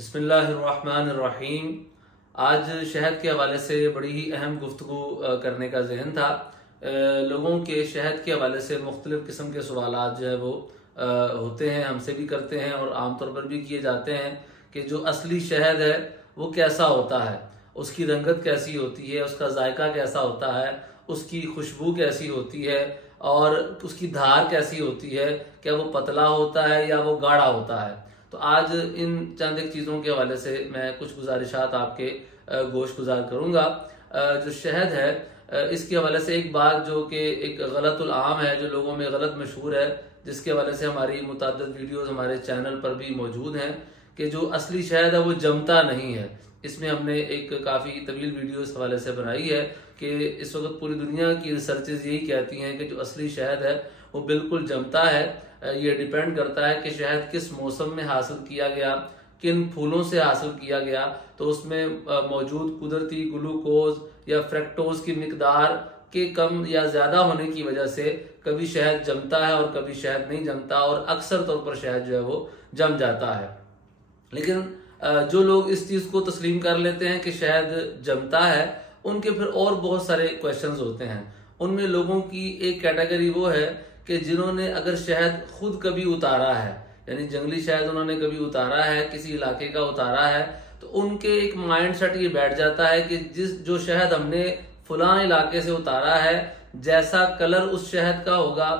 बिस्मिल्लाहिर्रहमानिर्रहीम। आज शहद के हवाले से बड़ी ही अहम गुफ्तगू करने का ज़हन था। लोगों के शहद के हवाले से मुख्तलिफ़ किस्म के सवालात जो है वो होते हैं, हमसे भी करते हैं और आमतौर पर भी किए जाते हैं कि जो असली शहद है वो कैसा होता है, उसकी रंगत कैसी होती है, उसका जायका कैसा होता है, उसकी खुशबू कैसी होती है और उसकी धार कैसी होती है, क्या वो पतला होता है या वो गाढ़ा होता है। तो आज इन चंद एक चीज़ों के हवाले से मैं कुछ गुजारिशात आपके गोश गुजार करूँगा। जो शहद है इसके हवाले से एक बात जो कि एक गलतुल आम है, जो लोगों में गलत मशहूर है, जिसके हवाले से हमारी मुतअद्दिद वीडियोस हमारे चैनल पर भी मौजूद हैं कि जो असली शहद है वो जमता नहीं है। इसमें हमने एक काफ़ी तवील वीडियो इस हवाले से बनाई है कि इस वक्त पूरी दुनिया की रिसर्चेज यही कहती हैं कि जो असली शहद है वो बिल्कुल जमता है। ये डिपेंड करता है कि शहद किस मौसम में हासिल किया गया, किन फूलों से हासिल किया गया, तो उसमें मौजूद कुदरती ग्लूकोज या फ्रक्टोज की मिकदार के कम या ज़्यादा होने की वजह से कभी शहद जमता है और कभी शहद नहीं जमता, और अक्सर तौर पर शहद जो है वो जम जाता है। लेकिन जो लोग इस चीज़ को तस्लीम कर लेते हैं कि शहद जमता है, उनके फिर और बहुत सारे क्वेश्चंस होते हैं। उनमें लोगों की एक कैटेगरी वो है कि जिन्होंने अगर शहद खुद कभी उतारा है, यानी जंगली शहद उन्होंने कभी उतारा है, किसी इलाके का उतारा है, तो उनके एक माइंड सेट ये बैठ जाता है कि जो शहद हमने फलां इलाके से उतारा है, जैसा कलर उस शहद का होगा,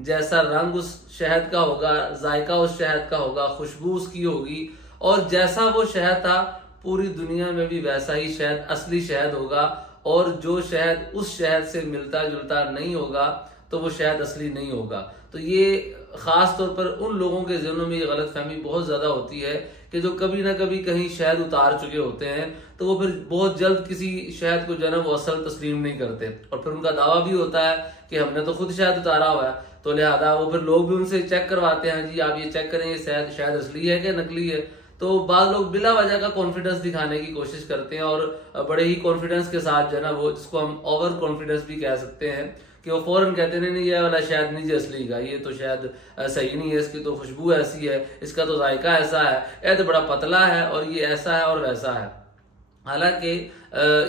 जैसा रंग उस शहद का होगा, जायका उस शहद का होगा, खुशबू उसकी होगी, और जैसा वो शहद था पूरी दुनिया में भी वैसा ही शहद असली शहद होगा। और जो शहद उस शहद से मिलता जुलता नहीं होगा तो वो शहद असली नहीं होगा। तो ये ख़ास तौर पर उन लोगों के ज़हनों में ये गलतफहमी बहुत ज़्यादा होती है कि जो कभी ना कभी कहीं शहद उतार चुके होते हैं, तो वो फिर बहुत जल्द किसी शहद को जो है ना वो असल तस्लीम नहीं करते, और फिर उनका दावा भी होता है कि हमने तो खुद शहद उतारा हुआ है, तो लिहाजा वो फिर लोग भी उनसे चेक करवाते हैं, जी आप ये चेक करें ये शहद असली है कि नकली है। तो बाद लोग बिला वजह का कॉन्फिडेंस दिखाने की कोशिश करते हैं और बड़े ही कॉन्फिडेंस के साथ जो है ना वो, जिसको हम ओवर कॉन्फिडेंस भी कह सकते हैं, कि वो फौरन कहते हैं नहीं ये वाला शायद नहीं असली का, ये तो शायद सही नहीं है, इसकी तो खुशबू ऐसी है, इसका तो जायका ऐसा है, यह तो बड़ा पतला है और ये ऐसा है और वैसा है। हालांकि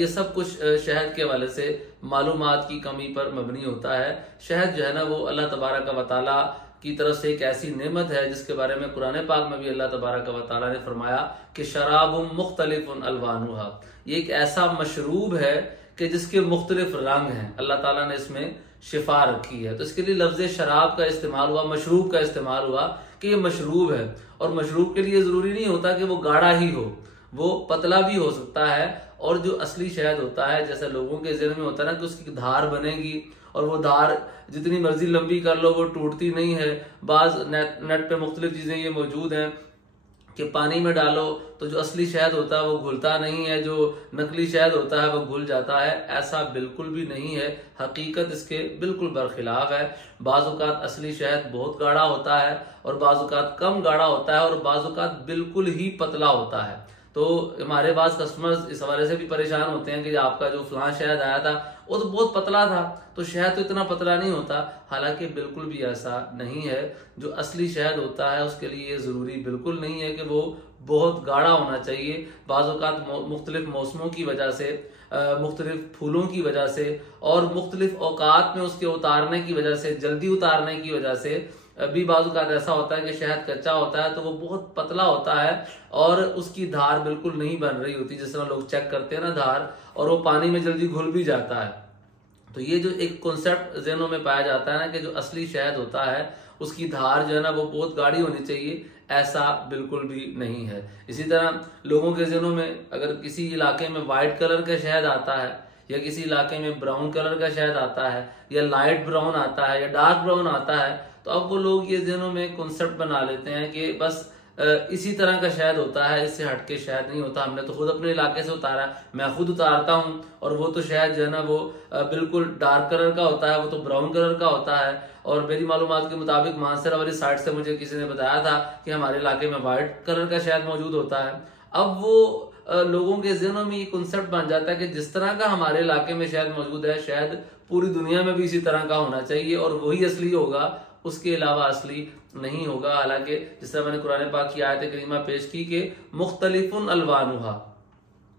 ये सब कुछ शहद के हवाले से मालूमात की कमी पर मबनी होता है। शहद जो है ना वो अल्लाह तबारक व तआला की तरफ से एक ऐसी नेमत है जिसके बारे में कुरान पाक में भी अल्लाह तबारक व तआला ने फरमाया कि शराबुम मुख्तलिफुन अलवानुहा, ये एक ऐसा मशरूब है कि जिसके मुख्तलिफ रंग हैं। अल्लाह ताला ने इसमें शिफा रखी है, तो इसके लिए लफ्ज़ शराब का इस्तेमाल हुआ, मशरूब का इस्तेमाल हुआ कि ये मशरूब है। और मशरूब के लिए ज़रूरी नहीं होता कि वो गाढ़ा ही हो, वो पतला भी हो सकता है। और जो असली शहद होता है, जैसा लोगों के ज़हन में होता है ना कि उसकी धार बनेगी और वो धार जितनी मर्जी लंबी कर लो वो टूटती नहीं है। बाज़ नेट पे मुख्तलिफ चीज़ें ये मौजूद हैं कि पानी में डालो तो जो असली शहद होता है वो घुलता नहीं है, जो नकली शहद होता है वो घुल जाता है। ऐसा बिल्कुल भी नहीं है, हकीकत इसके बिल्कुल बरखिलाफ है। बाज़-औक़ात असली शहद बहुत गाढ़ा होता है और बाज़-औक़ात कम गाढ़ा होता है और बाज़-औक़ात बिल्कुल ही पतला होता है। तो हमारे पास कस्टमर्स इस हवाले से भी परेशान होते हैं कि आपका जो फलां शहद आया था वो तो बहुत पतला था, तो शहद तो इतना पतला नहीं होता। हालांकि बिल्कुल भी ऐसा नहीं है। जो असली शहद होता है उसके लिए ये ज़रूरी बिल्कुल नहीं है कि वो बहुत गाढ़ा होना चाहिए। बाज़ औक़ात मुख्तलिफ मौसमों की वजह से, मुख्तलिफ फूलों की वजह से और मुख्तलिफ औक़ात में उसके उतारने की वजह से, जल्दी उतारने की वजह से भी बाज़ औक़ात ऐसा होता है कि शहद कच्चा होता है तो वो बहुत पतला होता है और उसकी धार बिल्कुल नहीं बन रही होती, जिस तरह लोग चेक करते हैं ना धार, और वो पानी में जल्दी घुल भी जाता है। तो ये जो एक कॉन्सेप्ट ज़हनों में पाया जाता है ना कि जो असली शहद होता है उसकी धार जो है ना वो बहुत गाढ़ी होनी चाहिए, ऐसा बिल्कुल भी नहीं है। इसी तरह लोगों के ज़हनों में अगर किसी इलाके में वाइट कलर का शहद आता है या किसी इलाके में ब्राउन कलर का शहद आता है या लाइट ब्राउन आता है या डार्क ब्राउन आता है, तो अब वो लोग ये ज़हनों में कॉन्सेप्ट बना लेते हैं कि बस इसी तरह का शहद होता है, इससे हटके शहद नहीं होता, हमने तो खुद अपने इलाके से उतारा, मैं खुद उतारता हूँ और वो तो शहद जो है ना वो बिल्कुल डार्क कलर का होता है, वो तो ब्राउन कलर का होता है। और मेरी मालूमात के मुताबिक मानसरा वाली साइड से मुझे किसी ने बताया था कि हमारे इलाके में वाइट कलर का शहद मौजूद होता है। अब वो लोगों के ज़हनों में ये कॉन्सेप्ट बन जाता है कि जिस तरह का हमारे इलाके में शहद मौजूद है, शायद पूरी दुनिया में भी इसी तरह का होना चाहिए और वही असली होगा उसके अलावा असली नहीं होगा। हालांकि जिस तरह मैंने कुरान पाक की आयत करीमा पेश की कि मुख्तलिफुन अलवानुहा,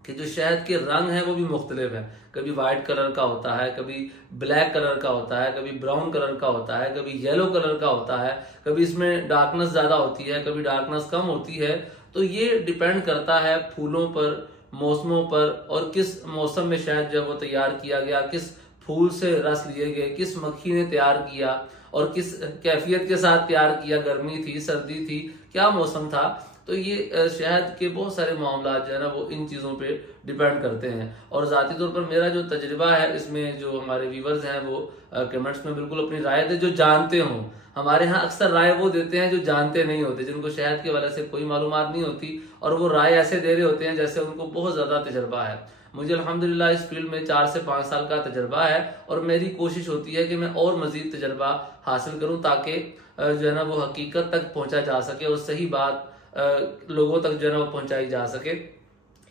कि जो शहद के रंग है वो भी मुख्तलिफ है। कभी व्हाइट कलर का होता है, कभी ब्लैक कलर का होता है, कभी ब्राउन कलर का होता है, कभी येलो कलर का होता है, कभी इसमें डार्कनेस ज्यादा होती है, कभी डार्कनेस कम होती है। तो ये डिपेंड करता है फूलों पर, मौसमों पर, और किस मौसम में शहद जो है वो तैयार किया गया, किस फूल से रस लिए गए, किस मक्खी ने तैयार किया और किस कैफियत के साथ तैयार किया, गर्मी थी, सर्दी थी, क्या मौसम था। तो ये शहद के बहुत सारे मामला जो है ना वो इन चीज़ों पे डिपेंड करते हैं। और ज़ाती तौर पर मेरा जो तजर्बा है इसमें, जो हमारे व्यूवर्स हैं वो कमेंट्स में बिल्कुल अपनी राय दें जो जानते हों। हमारे यहाँ अक्सर राय वो देते हैं जो जानते नहीं होते, जिनको शहद के वजह से कोई मालूमात नहीं होती, और वो राय ऐसे दे रहे होते हैं जैसे उनको बहुत ज़्यादा तजर्बा है। मुझे अल्हम्दुलिल्लाह इस फील्ड में 4 से 5 साल का तजर्बा है, और मेरी कोशिश होती है कि मैं और मजीद तजर्बा हासिल करूं ताकि जो है ना वो हकीकत तक पहुंचा जा सके और सही बात लोगों तक जो है ना वो पहुंचाई जा सके।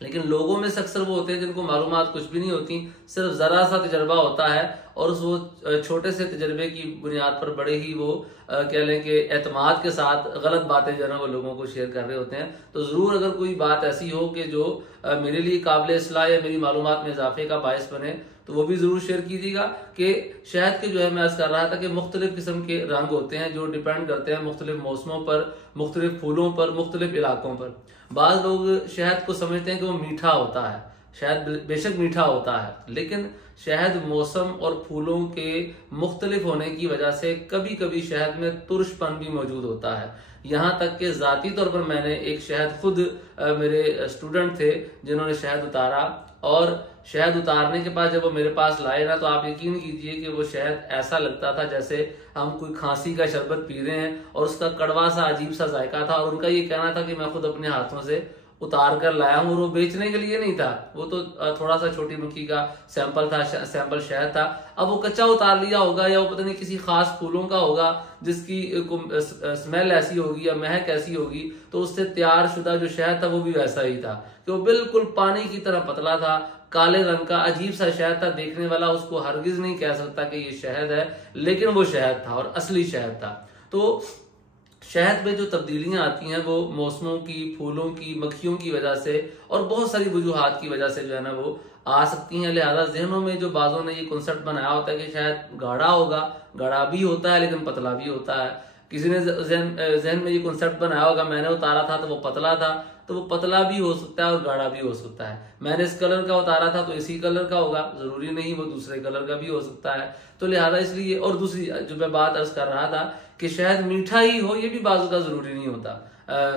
लेकिन लोगों में से अक्सर वो होते हैं जिनको मालूमात कुछ भी नहीं होती, सिर्फ जरा सा तजर्बा होता है, और उस वो छोटे से तजर्बे की बुनियाद पर बड़े ही वो कह लें कि एतमाद के साथ गलत बातें जो है ना वो लोगों को शेयर कर रहे होते हैं। तो ज़रूर अगर कोई बात ऐसी हो कि जो मेरे लिए काबिल इस्लाह या मेरी मालूमात में इजाफे का बायस बने, तो वो भी ज़रूर शेयर कीजिएगा। कि शहद के जो है मैं अर्ज़ कर रहा था कि मुख्तलिफ किस्म के रंग होते हैं जो डिपेंड करते हैं मुख्तलिफ मौसमों पर, मुख्तलिफ फूलों पर, मुख्तलिफ इलाकों पर। बाज़ लोग शहद को समझते हैं कि वो मीठा होता है, शहद बेशक मीठा होता है, लेकिन शहद मौसम और फूलों के मुख्तलिफ होने की वजह से कभी कभी शहद में तुरशपन भी मौजूद होता है। यहाँ तक कि ज़ाती तौर पर मैंने एक शहद खुद मेरे स्टूडेंट थे जिन्होंने शहद उतारा, और शहद उतारने के बाद जब वो मेरे पास लाए ना, तो आप यकीन कीजिए कि वो शहद ऐसा लगता था जैसे हम कोई खांसी का शरबत पी रहे हैं, और उसका कड़वा सा अजीब सा जायका था। और उनका ये कहना था कि मैं खुद अपने हाथों से उतार कर लाया हूँ, और वो बेचने के लिए नहीं था, वो तो थोड़ा सा छोटी मक्खी का सैंपल था, सैंपल शहद था। अब वो कच्चा उतार लिया होगा, या वो पता नहीं किसी खास फूलों का होगा जिसकी स्मेल ऐसी होगी या महक ऐसी होगी, तो उससे तैयार शुदा जो शहद था वो भी वैसा ही था कि वो बिल्कुल पानी की तरह पतला था, काले रंग का अजीब सा शहद था। देखने वाला उसको हरगिज नहीं कह सकता कि ये शहद है, लेकिन वो शहद था और असली शहद था। तो शहद में जो तब्दीलियां आती हैं वो मौसमों की, फूलों की, मक्खियों की वजह से और बहुत सारी वजूहात की वजह से जो है ना वो आ सकती हैं। लिहाजा जहनों में जो बाजों ने ये कॉन्सेप्ट बनाया होता है कि शायद गाढ़ा होगा, गाढ़ा भी होता है लेकिन पतला भी होता है। किसी ने जहन में ये कॉन्सेप्ट बनाया होगा मैंने उतारा था तो वो पतला था, तो वो पतला भी हो सकता है और गाढ़ा भी हो सकता है। मैंने इस कलर का उतारा था तो इसी कलर का होगा, जरूरी नहीं वो दूसरे कलर का भी हो सकता है। तो लिहाजा इसलिए, और दूसरी जो मैं बात अर्ज कर रहा था कि शायद मीठा ही हो, ये भी बाजू का जरूरी नहीं होता।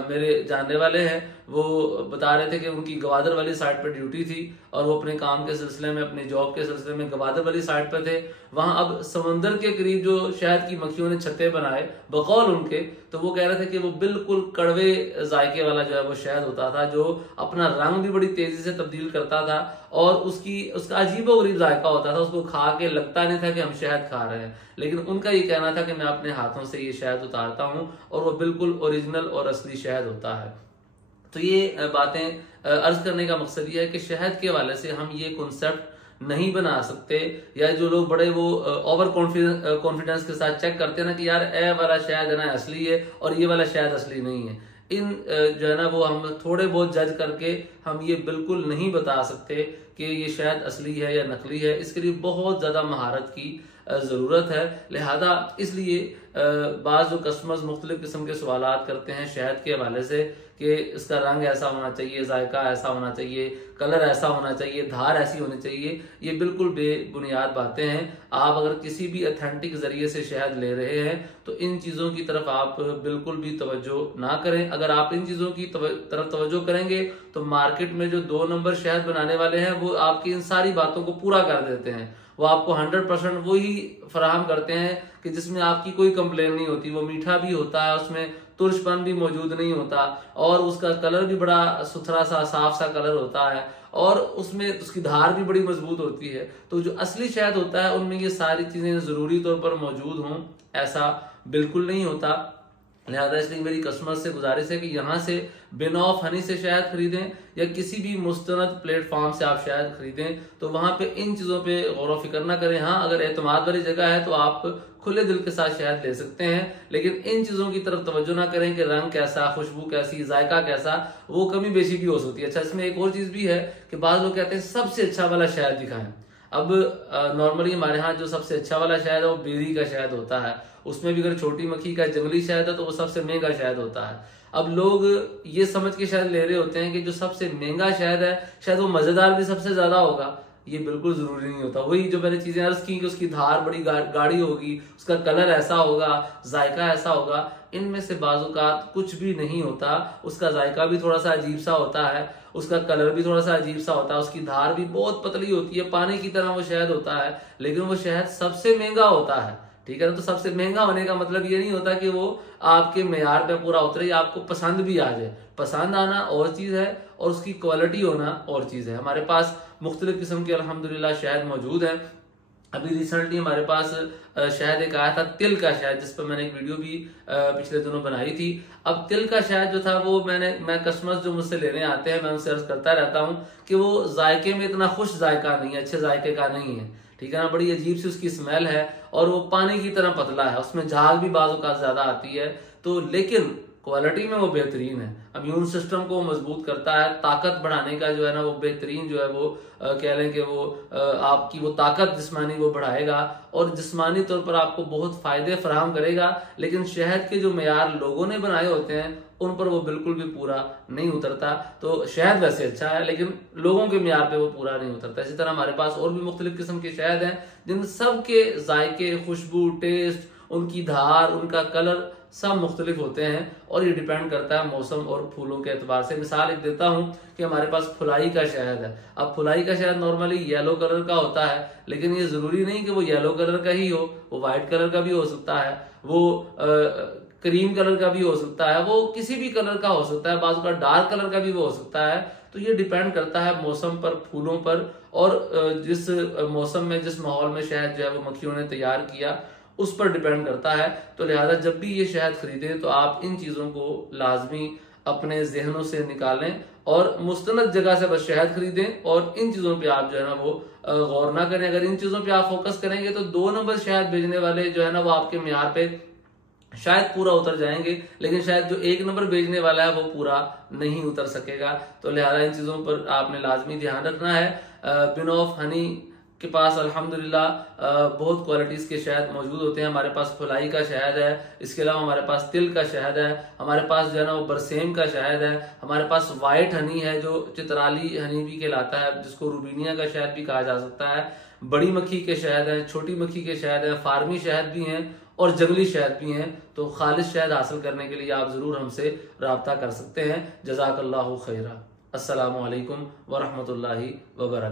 मेरे जानने वाले हैं, वो बता रहे थे कि उनकी गवादर वाली साइड पर ड्यूटी थी और वो अपने काम के सिलसिले में, अपने जॉब के सिलसिले में गवादर वाली साइड पर थे। वहां अब समंदर के करीब जो शहद की मक्खियों ने छत्ते बनाए बकौल उनके, तो वो कह रहे थे कि वो बिल्कुल कड़वे जायके वाला जो है वो शहद होता था, जो अपना रंग भी बड़ी तेजी से तब्दील करता था और उसका अजीबोगरीब जायका होता था। उसको खा के लगता नहीं था कि हम शहद खा रहे हैं, लेकिन उनका ये कहना था कि मैं अपने हाथों से ये शहद उतारता हूँ और वो बिल्कुल ओरिजिनल और असली शहद होता है। तो ये बातें अर्ज करने का मकसद ये है कि शहद के हवाले से हम ये कॉन्सेप्ट नहीं बना सकते, या जो लोग बड़े वो ओवर कॉन्फिडेंस के साथ चेक करते हैं ना कि यार ए वाला शहद है ना असली है और ये वाला शहद असली नहीं है, इन जो है ना वो हम थोड़े बहुत जज करके हम ये बिल्कुल नहीं बता सकते कि ये शहद असली है या नकली है। इसके लिए बहुत ज्यादा महारत की जरूरत है। लिहाजा इसलिए बाज़ जो कस्टमर्स मुख्तलिफ किस्म के सवालात करते हैं शहद के हवाले से कि इसका रंग ऐसा होना चाहिए, जायका ऐसा होना चाहिए, कलर ऐसा होना चाहिए, धार ऐसी होनी चाहिए, ये बिल्कुल बेबुनियाद बातें हैं। आप अगर किसी भी अथेंटिक जरिए से शहद ले रहे हैं तो इन चीज़ों की तरफ आप बिल्कुल भी तवज्जो ना करें। अगर आप इन चीज़ों की तरफ तवज्जो करेंगे तो मार्केट में जो 2 नंबर शहद बनाने वाले हैं वो आपकी इन सारी बातों को पूरा कर देते हैं। वो आपको 100% वही फराहम करते हैं कि जिसमें आपकी कोई कंप्लेन नहीं होती। वो मीठा भी होता है, उसमें तुरशपन भी मौजूद नहीं होता और उसका कलर भी बड़ा सुथरा सा साफ सा कलर होता है और उसमें उसकी धार भी बड़ी मजबूत होती है। तो जो असली शहद होता है उनमें ये सारी चीजें जरूरी तौर पर मौजूद हों ऐसा बिल्कुल नहीं होता। लिहाजा इसलिए मेरी कस्टमर से गुजारिश है कि यहाँ से बिन ऑफ हनी से शहद खरीदें या किसी भी मुस्तनद प्लेटफॉर्म से आप शहद खरीदें तो वहां पे इन चीजों पे गौर व फिक्र ना करें। हाँ, अगर एतमाद वाली जगह है तो आप खुले दिल के साथ शहद ले सकते हैं, लेकिन इन चीजों की तरफ तवज्जो ना करें कि रंग कैसा, खुशबू कैसी, जायका कैसा, वो कमी बेशी की हो सकती है। अच्छा, इसमें एक और चीज भी है कि बाद लोग कहते हैं सबसे अच्छा वाला शहद दिखाएं। अब नॉर्मली हमारे यहाँ जो सबसे अच्छा वाला शहद है वो बेरी का शहद होता है, उसमें भी अगर छोटी मक्खी का जंगली शहद है तो वो सबसे महंगा शहद होता है। अब लोग ये समझ के शहद ले रहे होते हैं कि जो सबसे महंगा शहद है शायद वो मजेदार भी सबसे ज्यादा होगा। ये बिल्कुल जरूरी नहीं होता। वही जो मैंने चीजें अर्ज की कि उसकी धार बड़ी गाढ़ी होगी, उसका कलर ऐसा होगा, जायका ऐसा होगा, इनमें से बाजुकात कुछ भी नहीं होता। उसका जायका भी थोड़ा सा अजीब सा होता है, उसका कलर भी थोड़ा सा अजीब सा होता है, उसकी धार भी बहुत पतली होती है, पानी की तरह वो शहद होता है, लेकिन वो शहद सबसे महंगा होता है। ठीक है ना। तो सबसे महंगा होने का मतलब ये नहीं होता कि वो आपके मेयार पे पूरा उतरे या आपको पसंद भी आ जाए। पसंद आना और चीज है और उसकी क्वालिटी होना और चीज है। हमारे पास मुख्तलिफ किस्म के अल्हम्दुलिल्लाह शहद मौजूद है। अभी रिसेंटली हमारे पास शहद एक आया था तिल का शहद, जिस पर मैंने एक वीडियो भी पिछले दिनों बनाई थी। अब तिल का शहद जो था वो मैं कस्टमर्स जो मुझसे लेने आते हैं मैं उनसे अर्ज करता रहता हूँ कि वो जायके में इतना खुश जायका नहीं है, अच्छे जायके का नहीं है। ठीक है ना। बड़ी अजीब सी उसकी स्मेल है और वो पानी की तरह पतला है, उसमें झाग भी बाजू का ज्यादा आती है। तो लेकिन क्वालिटी में वो बेहतरीन है, इम्यून सिस्टम को मजबूत करता है, ताकत बढ़ाने का जो है ना वो बेहतरीन जो है वो कह लें कि वो आपकी वो ताकत जिस्मानी वो बढ़ाएगा और जिस्मानी तौर पर आपको बहुत फायदे फराहम करेगा। लेकिन शहद के जो मेयार लोगों ने बनाए होते हैं उन पर वो बिल्कुल भी पूरा नहीं उतरता। तो शहद वैसे अच्छा है लेकिन लोगों के मेयार पे वो पूरा नहीं उतरता। इसी तरह हमारे पास और भी मुख्तलिफ किस्म के शहद हैं जिन सब के जायके, खुशबू, टेस्ट, उनकी धार, उनका कलर सब मुख्तलिफ होते हैं और ये डिपेंड करता है मौसम और फूलों के एतबार से। मिसाल एक देता हूँ कि हमारे पास फुलाई का शहद है। अब फुलाई का शहद नॉर्मली येलो कलर का होता है, लेकिन ये जरूरी नहीं कि वो येलो कलर का ही हो, वो व्हाइट कलर का भी हो सकता है, वो क्रीम कलर का भी हो सकता है, वो किसी भी कलर का हो सकता है, बाजू का डार्क कलर का भी वो हो सकता है। तो ये डिपेंड करता है मौसम पर, फूलों पर और जिस मौसम में, जिस माहौल में शहद जो है वो मक्खियों ने तैयार किया उस पर डिपेंड करता है। तो लिहाजा जब भी ये शहद खरीदें तो आप इन चीजों को लाजमी अपने जहनों से निकालें और मुस्तनद जगह से बस शहद खरीदें और इन चीजों पे आप जो है ना वो गौर ना करें। अगर इन चीजों पे आप फोकस करेंगे तो 2 नंबर शहद भेजने वाले जो है ना वो आपके मेयार पे शायद पूरा उतर जाएंगे, लेकिन शायद जो 1 नंबर भेजने वाला है वो पूरा नहीं उतर सकेगा। तो लिहाजा इन चीजों पर आपने लाजमी ध्यान रखना है। बिन ऑफ हनी के पास अल्हम्दुलिल्लाह बहुत क्वालिटीज के शहद मौजूद होते हैं। हमारे पास फुलाई का शहद है, इसके अलावा हमारे पास तिल का शहद है, हमारे पास जो है ना वो बरसेम का शहद है, हमारे पास व्हाइट हनी है जो चित्राली हनी भी कहलाता है, जिसको रूबीनिया का शहद भी कहा जा सकता है। बड़ी मक्खी के शहद है, छोटी मक्खी के शहद है, फार्मी शहद भी हैं और जंगली शहद भी हैं। तो खालिश शहद हासिल करने के लिए आप जरूर हमसे राब्ता कर सकते हैं। जज़ाकल्लाहु खैरा। अस्सलामु अलैकुम व रहमतुल्लाहि व बरकातहू।